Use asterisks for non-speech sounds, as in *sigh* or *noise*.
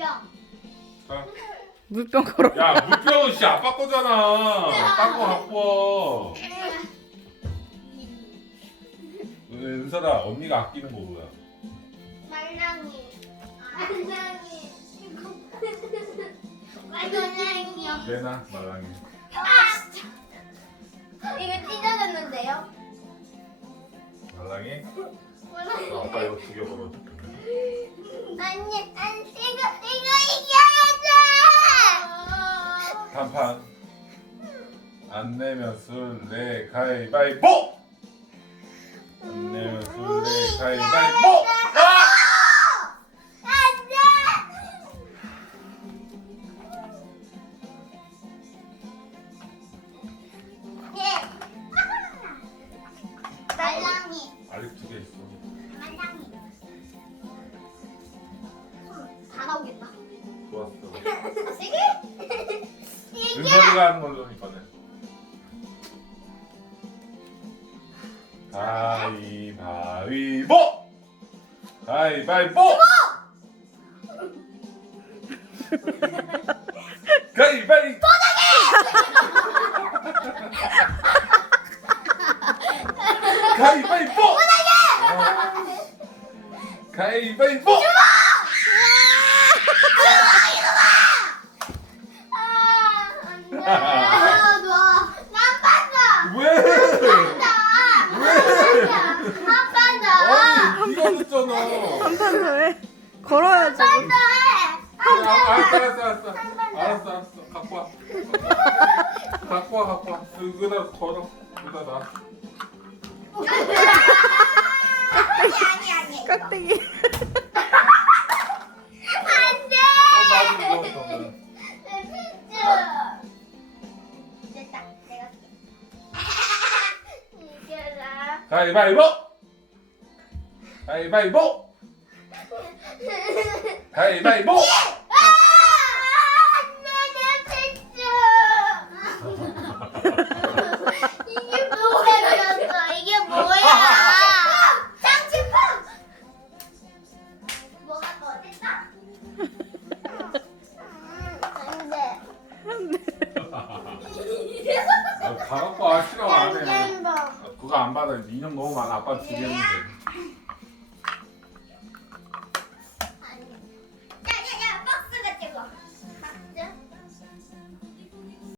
물병. 자. 물병 걸어. 야 물병은 씨 아빠 거잖아. 딴거 갖고 와. 은설아 언니가 아끼는 거 뭐야? 말랑이. 말랑이. 말랑이요. 내나 말랑이. 이거 찢어졌는데요? 말랑이? 어, 아빠 이거 두개 먹어줄게. 아니, 아니 이 단판. 안 내면 술래 가위바위보. 안 내면 술래 가위바위보. 아! 말랑이. 은설이가 하는 걸로 이번에. 가위바위보. 가위바위보. *laughs* 가위바위보. 가위바위보. 가위바위보. 아, 안 돼. 아, 놔. 난 빠져. 왜? 왜? 난 빠져. 아니 네가 줬잖아. 한판더 해. 걸어야지. 야, 알았어, 알았어, 알았어. 알았어, 알았어. 갖고 와. 갖고 와, 갖고 와. 여기다 걸어. 여기다 놔. 아니, 아니, 아니. 깍대기. 안 돼. 어, 나도 이거 그러면. 내 피자. 됐다. 내가 이겨라. 가위바위보! 가위바위보! 가위바위보! 아! 이게 뭐야? 이게 뭐야? 뭐가? 안돼. 아, 다 갖고 와, 싫어, 안 해. 그거 안 받아. 인형 너무 많아. 아빠 돼.